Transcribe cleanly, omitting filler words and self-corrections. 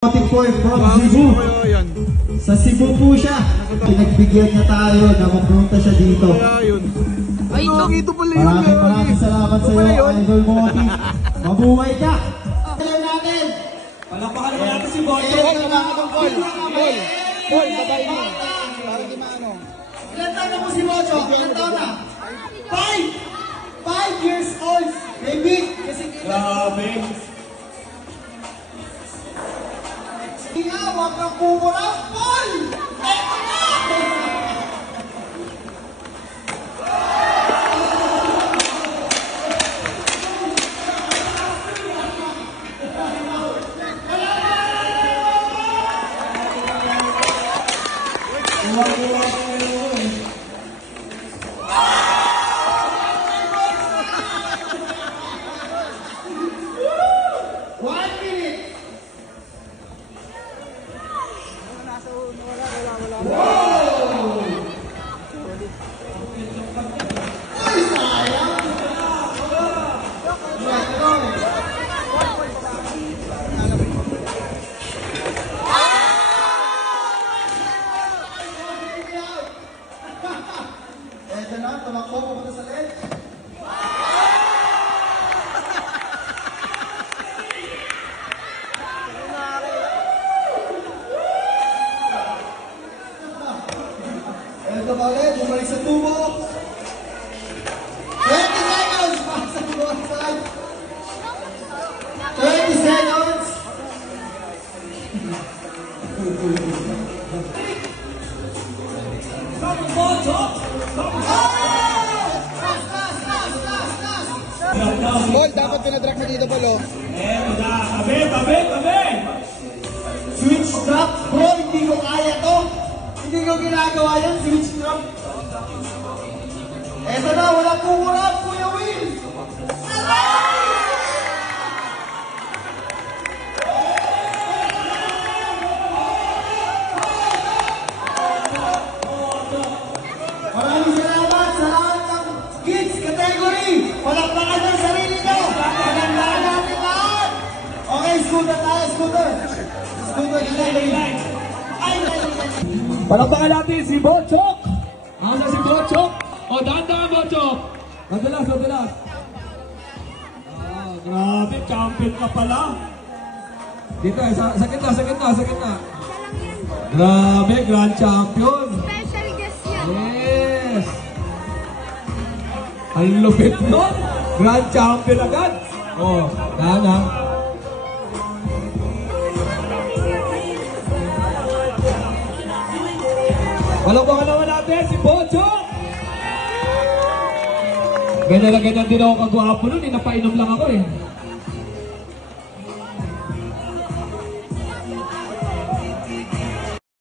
From Cebu. Sa Cebu po siya. Pinagbigyan niya tayo na mapunta siya dito. Ay, ito pala yun. Maraming salamat sa iyo, Idol Moti. Mabuhay ka! Alam natin! Palakpakan naman natin si Boy. Paul, babay mo. Para di maano. Ilan taon na po si Mocho? Ilan taon na? 5 years old! Baby! Grabe. Huwag kang kumurang, Paul! Eto na! Eto na, tumakbo pupunta sa led. Eto pa ulit, bumalik sa tubo. 20 seconds! Pasa po ang side. 20 seconds! Paul, dapat pinadrag mo dito, Paul. Eto na. Tabi! Switch drop, bro, hindi ko kaya to. Hindi ko ginagawa yan, switch drop. Eto na, walang kumurap, Kuya Will. Maraming salamat sa lahat ng kids category. Palakpakan ng sarili nyo. Magandaan natin lahat. Okay, scooter tayo, scooter. Scooter category. Palakpakan natin si Bochok. Ako na si Bochok. O, dahan-dahan Bochok. Madalas. Grabe, champion ka pala. Dito, sa gitna. Grabe, grand champion. Special guest yan. Yes! Ang lupit nun! Grand champion agad! Oh, na. Palakpakan naman natin si Bocho! Ganyan din ako kagwapo nun, napainom lang ako eh.